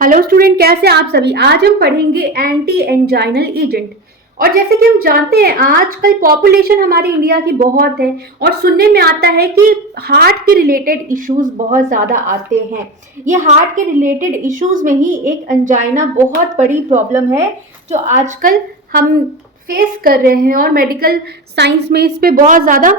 Hello student, कैसे आप सभी। आज हम पढ़ेंगे एंटी एंजाइनल एजेंट। और जैसे कि हम जानते हैं आजकल पॉपुलेशन हमारी इंडिया की बहुत है और सुनने में आता है कि हार्ट के रिलेटेड इश्यूज बहुत ज़्यादा आते हैं। ये हार्ट के रिलेटेड इश्यूज में ही एक एंजाइना बहुत बड़ी प्रॉब्लम है जो आजकल हम फेस कर रहे हैं और मेडिकल साइंस में इस पे बहुत ज़्यादा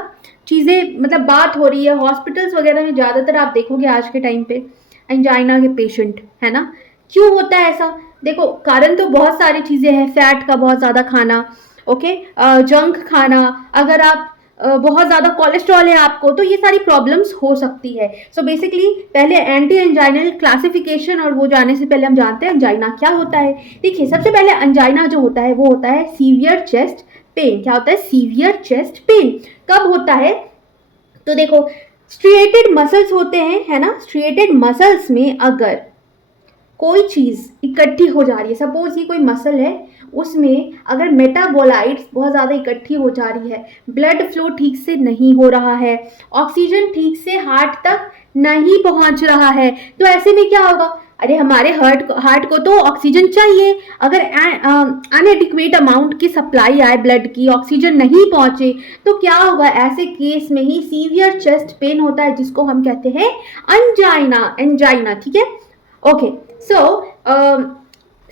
चीज़ें मतलब बात हो रही है। हॉस्पिटल्स वगैरह में ज़्यादातर आप देखोगे आज के टाइम पे एंजाइना के पेशेंट, है ना। क्यों होता है ऐसा? देखो, कारण तो बहुत सारी चीज़ें हैं। फैट का बहुत ज़्यादा खाना, ओके, जंक खाना, अगर आप बहुत ज़्यादा कोलेस्ट्रॉल है आपको तो ये सारी प्रॉब्लम्स हो सकती है। सो बेसिकली पहले एंटी एंजाइनल क्लासिफिकेशन और वो जाने से पहले हम जानते हैं एंजाइना क्या होता है। देखिए, सबसे पहले एंजाइना जो होता है वो होता है सीवियर चेस्ट पेन। क्या होता है? Severe chest pain. कब होता है? तो देखो, स्ट्रिएटेड मसल्स होते हैं, है ना। स्ट्रिएटेड मसल्स में अगर कोई चीज़ इकट्ठी हो जा रही है, सपोज ये कोई मसल है, उसमें अगर मेटाबोलाइट्स बहुत ज़्यादा इकट्ठी हो जा रही है, ब्लड फ्लो ठीक से नहीं हो रहा है, ऑक्सीजन ठीक से हार्ट तक नहीं पहुंच रहा है, तो ऐसे में क्या होगा? अरे हमारे हार्ट को तो ऑक्सीजन चाहिए। अगर अनएडिक्वेट अमाउंट की सप्लाई आए ब्लड की, ऑक्सीजन नहीं पहुंचे, तो क्या होगा? ऐसे केस में ही सीवियर चेस्ट पेन होता है जिसको हम कहते हैं एंजाइना। ठीक है, ओके। सो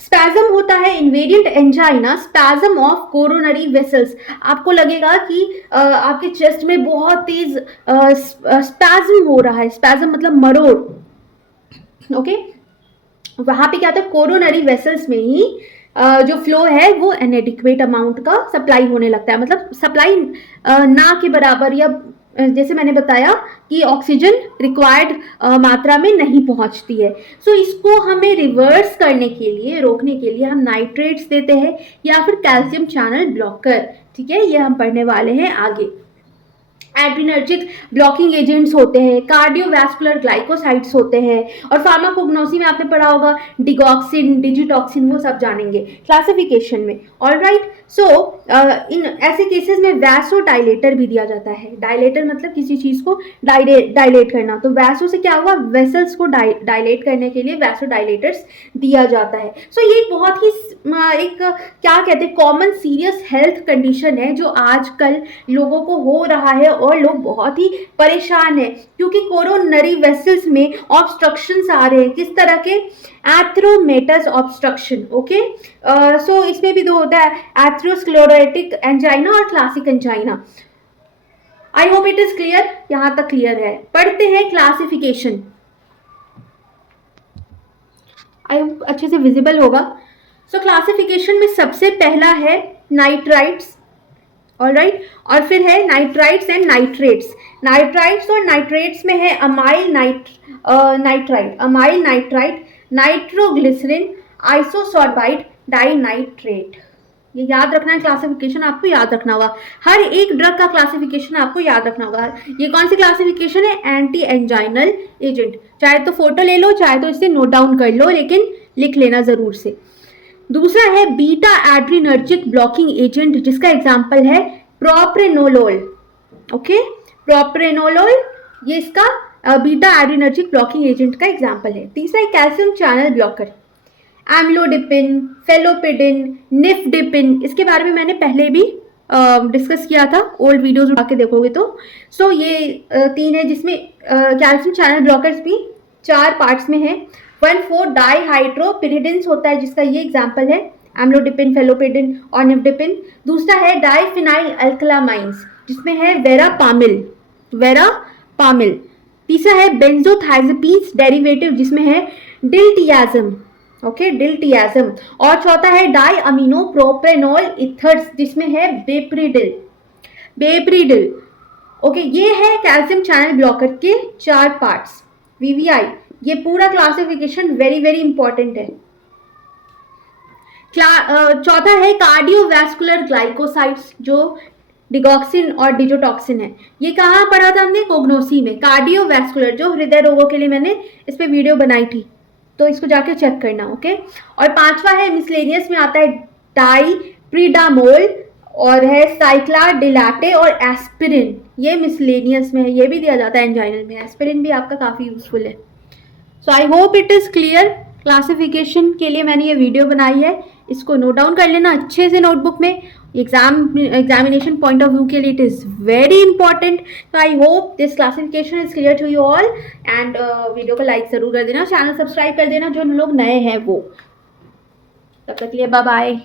स्पैजम होता है invariant angina, spasm of coronary vessels. आपको लगेगा कि आपके चेस्ट में बहुत तेज स्पैजम हो रहा है। स्पैजम मतलब मरोड़, ओके। वहां पे क्या होता है? कोरोनरी वेसल्स में ही जो फ्लो है वो अनएडिक्वेट अमाउंट का सप्लाई होने लगता है, मतलब सप्लाई ना के बराबर, या जैसे मैंने बताया कि ऑक्सीजन रिक्वायर्ड मात्रा में नहीं पहुंचती है। सो इसको हमें रिवर्स करने के लिए, रोकने के लिए हम नाइट्रेट्स देते हैं या फिर कैल्शियम चैनल ब्लॉकर। ठीक है, ये हम पढ़ने वाले हैं आगे। एड्रिनर्जिक ब्लॉकिंग एजेंट्स होते हैं, कार्डियोवैस्कुलर ग्लाइकोसाइड्स होते हैं, और फार्माकोग्नोसी में आपने पढ़ा होगा डिगॉक्सिन, डिजिटॉक्सिन, वो सब जानेंगे क्लासिफिकेशन में। ऑलराइट, सो इन ऐसे केसेस में वैसोडाइलेटर भी दिया जाता है। डायलेटर मतलब किसी चीज को डायलेट करना, तो वैसो से क्या हुआ? वेसल्स को डायलेट करने के लिए वैसोडाइलेटर्स दिया जाता है। सो ये एक बहुत ही एक क्या कहते हैं, कॉमन सीरियस हेल्थ कंडीशन है जो आजकल लोगों को हो रहा है और लोग बहुत ही परेशान है क्योंकि कोरोनरी वेसल्स में ऑब्स्ट्रक्शंस आ रहे हैं। किस तरह के? एथ्रोमेटस ऑब्स्ट्रक्शन, ओके। सो इसमें भी दो होता है, एथ्रोस्क्लेरोटिक एंजाइना और classic angina. I hope it is clear. यहां तक क्लियर है? पढ़ते हैं क्लासिफिकेशन। आई होप अच्छे से विजिबल होगा। सो क्लासिफिकेशन में सबसे पहला है नाइट्राइट्स, ऑलराइट, और फिर है नाइट्राइट्स एंड नाइट्रेट्स। नाइट्राइट्स और नाइट्रेट्स में है amyl nitrite, amyl nitrite, nitroglycerin, isosorbide, dinitrate. ये याद रखना है, क्लासिफिकेशन आपको याद रखना होगा। हर एक ड्रग का क्लासिफिकेशन आपको याद रखना होगा। ये कौन सी क्लासिफिकेशन है? Anti anginal agent. चाहे तो फोटो ले लो, चाहे तो इसे नोट डाउन कर लो, लेकिन लिख लेना जरूर से। दूसरा है बीटा एड्रिनर्जिक ब्लॉकिंग एजेंट, जिसका एग्जांपल है प्रोप्रेनोलोल, ओके। प्रोप्रेनोलोल ये इसका बीटा एड्रिनर्जिक ब्लॉकिंग एजेंट का एग्जांपल है। तीसरा है कैल्शियम चैनल ब्लॉकर, एम्लोडिपिन, फेलोपिडिन, निफ्डिपिन। इसके बारे में मैंने पहले भी डिस्कस किया था, ओल्ड वीडियोज उठा के देखोगे तो। सो ये तीन है जिसमें कैल्शियम चैनल ब्लॉकर्स भी 4 पार्ट्स में है। 1,4 डाईहाइड्रोपिरिडिन होता है जिसका ये एग्जांपल है, एम्लोडिपिन, फेलोपिडिन और निफ्डिपिन। दूसरा है डाइफिनाइल अल्कलामाइंस जिसमें है वेरापामिल। तीसरा है बेंजोथाइजपीन्स डेरिवेटिव जिसमें है डिल्टियाजम, ओके, डिल्टियाजम। और चौथा है डाई अमीनो प्रोपेनॉल इथर्स जिसमें है बेप्रिडिल, ओके। ये है कैल्शियम चैनल ब्लॉकर के 4 पार्ट्स, वीवीआई। ये पूरा क्लासिफिकेशन वेरी वेरी इंपॉर्टेंट है। चौथा है कार्डियोवैस्कुलर ग्लाइकोसाइड्स जो डिगॉक्सिन और डिजोटॉक्सिन है। ये कहाँ पढ़ा था हमने? कोग्नोसी में। कार्डियोवैस्कुलर जो हृदय रोगों के लिए मैंने इस पे वीडियो बनाई थी, तो इसको जाके चेक करना, ओके। और पांचवा है मिसलेनियस में आता है डाइप्रिडामोल और है साइक्ला डिलाटे और एस्पिरिन। ये मिसलेनियस में है, ये भी दिया जाता है एंजाइनल में। एस्पिरिन भी आपका काफी यूजफुल है। So I hope it is clear. Classification के लिए मैंने ये वीडियो बनाई है, इसको नोट डाउन कर लेना अच्छे से नोटबुक में। एग्जामिनेशन पॉइंट ऑफ व्यू के लिए इट इज़ वेरी इंपॉर्टेंट। तो I hope this classification is clear to you all and video को लाइक ज़रूर कर देना, चैनल सब्सक्राइब कर देना जो लोग नए हैं वो। तब तक के लिए बाय बाय।